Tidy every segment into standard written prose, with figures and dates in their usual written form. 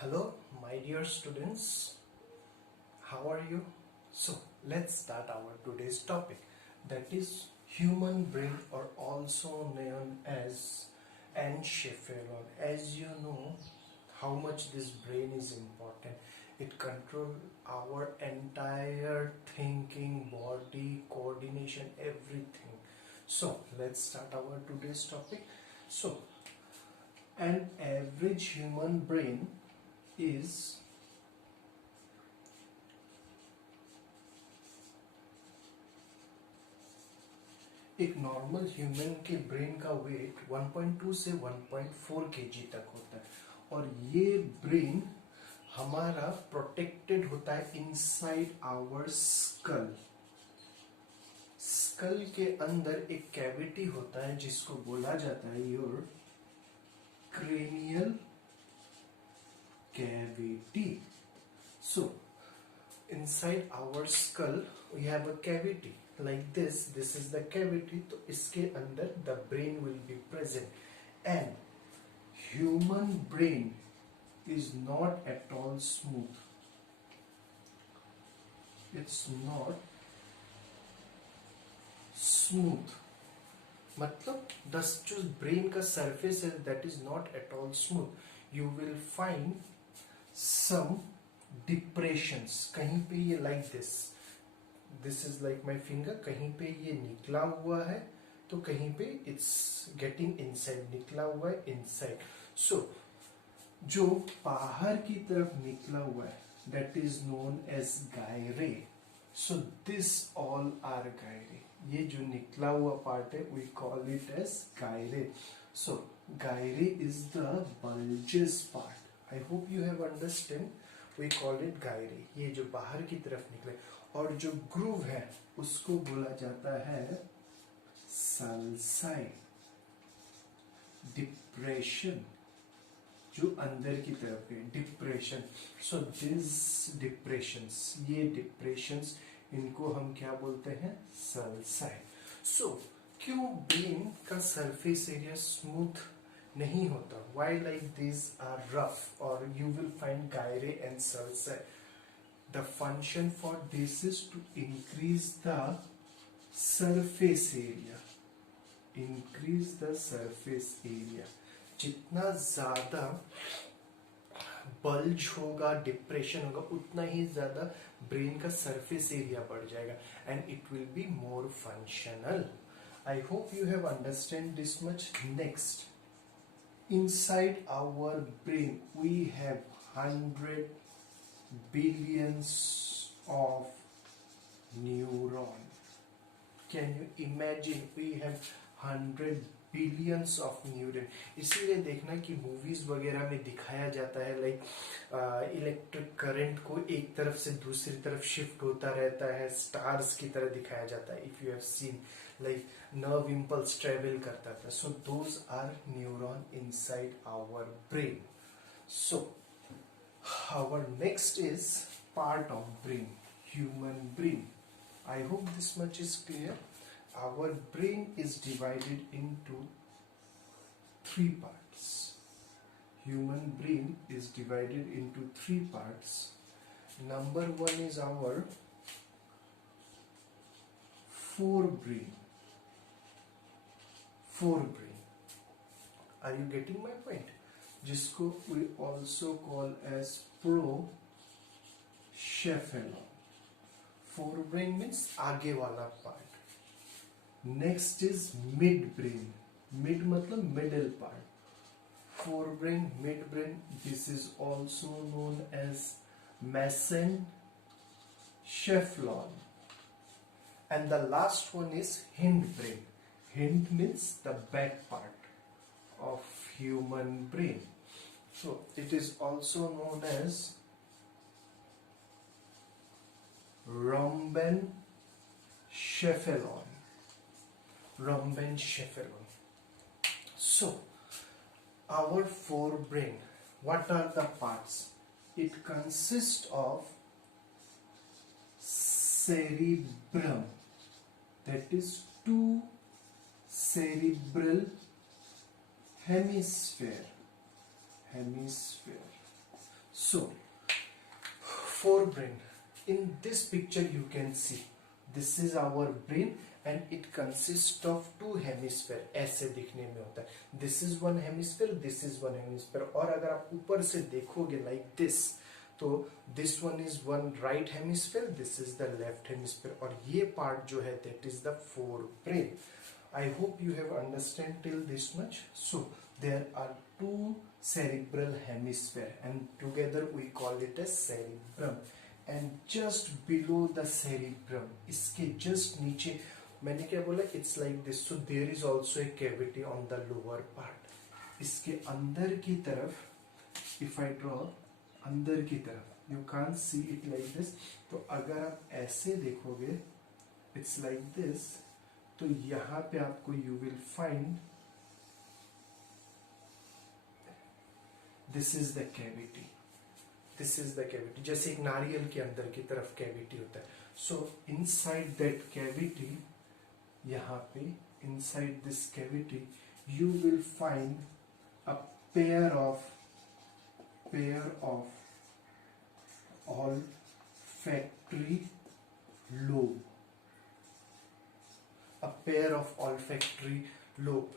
Hello, my dear students. How are you? So, let's start our today's topic, that is human brain, or also known as encephalon. As you know, how much this brain is important. It controls our entire thinking, body, coordination, everything. So, let's start our today's topic. So, an average human brain is एक normal human के brain का wait 1.2 से 1.4 KG तक होता है और ये brain हमारा प्रोटेक्टेड होता है इनसाइड आवर स्कल। स्कल के अंदर एक कैविटी होता है जिसको बोला जाता है your cranial cavity. So inside our skull we have a cavity like this is the cavity, तो इसके अंदर the brain will be present and human brain is not at all smooth. It's not smooth, मतलब जो brain का surface है that is not at all smooth. You will find some depressions, कहीं पे ये like this is like my finger, कहीं पे ये निकला हुआ है तो कहीं पे इट्स गेटिंग इनसाइड, निकला हुआ है इनसाइड। सो जो बाहर की तरफ निकला हुआ है that is known as gyri. So this all are gyri, ये जो निकला हुआ पार्ट है we call it as gyri. So gyri is the bulges part. I hope you have understand, we call it गायरे, ये जो बाहर की तरफ निकले। और जो ग्रूव है उसको बोला जाता है सल्साई। डिप्रेशन जो अंदर की तरफ है, डिप्रेशन। सो दिस डिप्रेशंस, ये डिप्रेशंस, इनको हम क्या बोलते हैं? सल्साई। सो क्यों ब्रेन का सरफेस एरिया स्मूथ नहीं होता? Why like these are rough, or you will find gyre and sulci? The function for this is to increase the surface area. Increase the surface area. जितना ज्यादा बल्ज होगा, depression होगा, उतना ही ज्यादा brain का surface area बढ़ जाएगा and it will be more functional. I hope you have understand this much. Next, inside our brain we have 100 billions of neuron. Can you imagine? We have 100 billions of neuron. इसीलिए देखना कि movies वगैरह में दिखाया जाता है like electric current को एक तरफ से दूसरी तरफ शिफ्ट होता रहता है, स्टार्स की तरह दिखाया जाता है। If you have seen like nerve impulse travel karta tha, so those are neuron inside our brain. So our next is part of brain, human brain. I hope this much is clear. Our brain is divided into three parts. Human brain is divided into three parts. Number one is our forebrain. Forebrain. Are you getting my point? जिसको we also call as procephalon. Forebrain means आगे वाला part. Next is midbrain. Mid मतलब middle part. Forebrain, midbrain. This is also known as mesencephalon. And the last one is hindbrain. Hind means the back part of human brain. So it is also known as rhombencephalon. Rhombencephalon. So our forebrain, what are the parts? It consists of cerebrum, that is two cerebral hemisphere. So forebrain, in this picture you can see this is our brain and it consists of two hemisphere. ऐसे दिखने में होता है, this is one hemisphere, this is one hemisphere. और अगर आप ऊपर से देखोगे like this, तो this one is one right hemisphere, this is the left hemisphere, और ये part जो है that is the forebrain. I hope you have understand till this much. So there are two cerebral hemisphere and together we call it as cerebrum. And just below the cerebrum, इसके just नीचे, मैंने क्या बोला, it's like this. So there is also a cavity on the lower part. इसके अंदर की तरफ, if I draw अंदर की तरफ, you can't see it like this. तो अगर आप ऐसे देखोगे, it's like this. तो यहाँ पे आपको you will find this is the cavity. This is the cavity. जैसे एक नारियल के अंदर की तरफ कैविटी होता है. So inside that cavity, यहाँ पे inside this cavity, you will find a pair of olfactory lobe. A pair of olfactory lobe.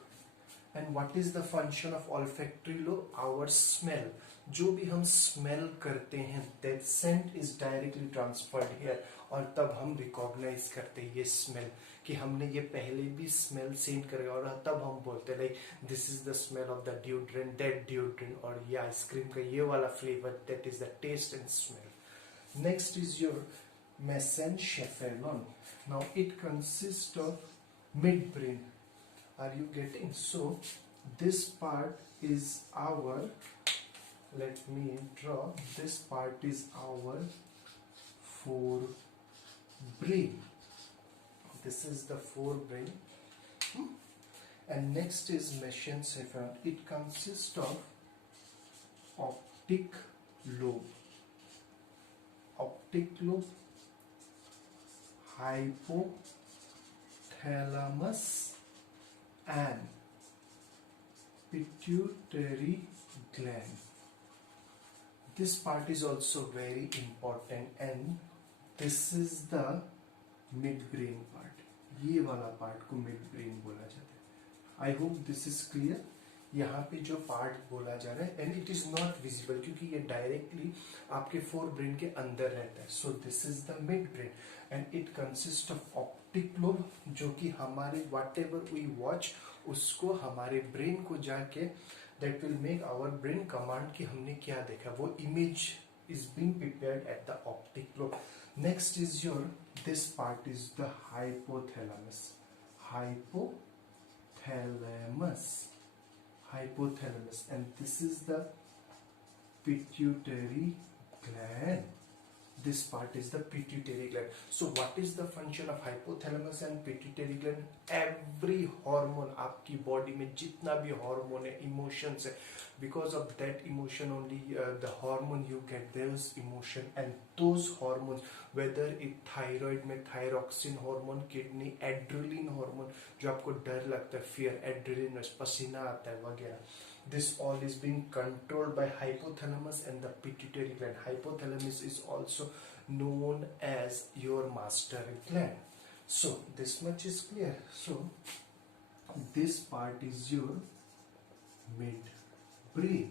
And what is the function of olfactory lobe? Our smell. जो भी हम smell करते हैं that scent is directly transferred here, और तब हम recognise करते हैं ये स्मेल कि हमने ये पहले भी स्मेल सेंड करे, और तब हम बोलते हैं like this is the smell of the deodorant, that deodorant, और ये आइसक्रीम का ये वाला flavour, that is the taste and smell. Next is your mesencephalon. Now it consists of midbrain. Are you getting? So this part is our, let me draw, this part is our forebrain. This is the forebrain. And next is mesencephalon. It consists of optic lobe, hypothalamus and pituitary gland. This part is also very important and this is the midbrain part. ये वाला part को midbrain बोला जाता है. I hope this is clear. यहाँ पे जो part बोला जा रहा है and it is not visible क्योंकि ये डायरेक्टली आपके फोर ब्रेन के अंदर रहता है. So this is the mid brain and it consist of optic lobe, जो कि हमारे वट एवर वी वॉच उसको हमारे ब्रेन को जाके that will make our brain command कि हमने क्या देखा. वो image is being prepared at the optic lobe. Next is your this part is the hypothalamus. Hypothalamus, and this is the pituitary gland. This part is the pituitary gland. So what is the function of hypothalamus and pituitary gland? Every hormone आपकी body में जितना भी hormone है, emotions है, because of that emotion only the hormone you get those emotion, and those hormones whether it thyroid में thyroxine hormone, kidney adrenaline hormone जो आपको डर लगता है, fear, adrenaline, पसीना आता है वगैरह, this all is being controlled by hypothalamus and the pituitary gland. Hypothalamus is also known as your master gland. So this much is clear. So this part is your midbrain,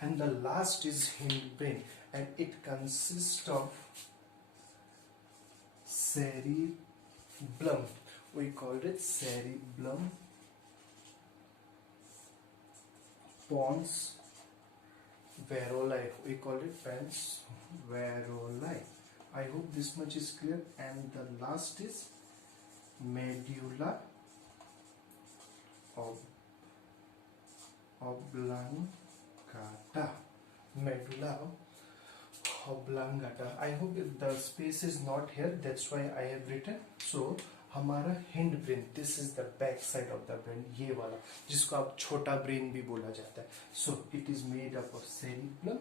and the last is hindbrain, and it consists of cerebellum. We call it cerebellum, pons varolai. We call it pons varolai. I hope this much is clear. And the last is medulla oblongata. Medulla oblongata. I hope the space is not here, that's why I have written. So हमारा hind brain, this is the back side of the brain, ये वाला जिसको आप छोटा brain भी बोला जाता है. So it is made up of cerebellum,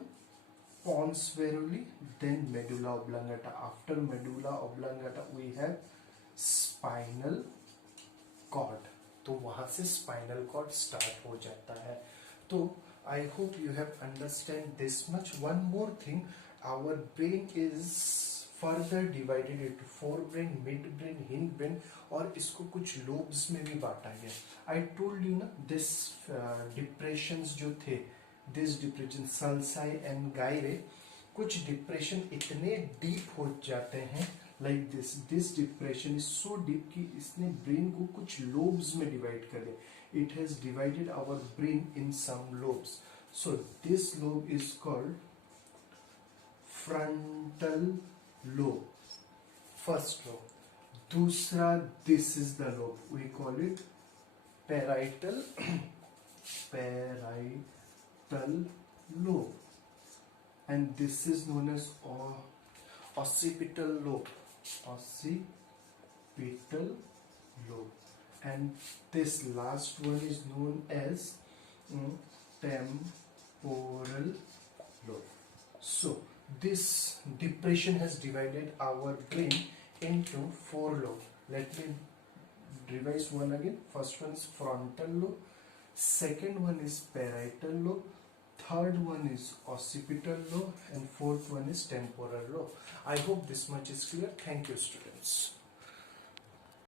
pons varolai, then medulla oblongata. After medulla oblongata we have spinal cord. तो वहां से स्पाइनल कॉर्ड स्टार्ट हो जाता है. तो I hope you have understand this much. One more thing, our brain is further divided into forebrain, midbrain, hindbrain, और इसको कुछ lobes में भी बांटा गया. I told you ना, this depressions जो थे, this depression Salsai and Gyre, कुछ डिप्रेशन इतने डीप हो जाते हैं like this depression is so deep कि इसने ब्रेन को कुछ लोब्स में डिवाइड कर दिया. It has divided our brain in some lobes. So this lobe is called frontal lobe, first lobe. दूसरा, this is the lobe, we call it parietal lobe, and this is known as occipital lobe, and this last one is known as temporal lobe. So this depression has divided our brain into 4 lobes. Let me revise one again. First one is frontal lobe, second one is parietal lobe, third one is occipital lobe, and fourth one is temporal lobe. I hope this much is clear. Thank you, students.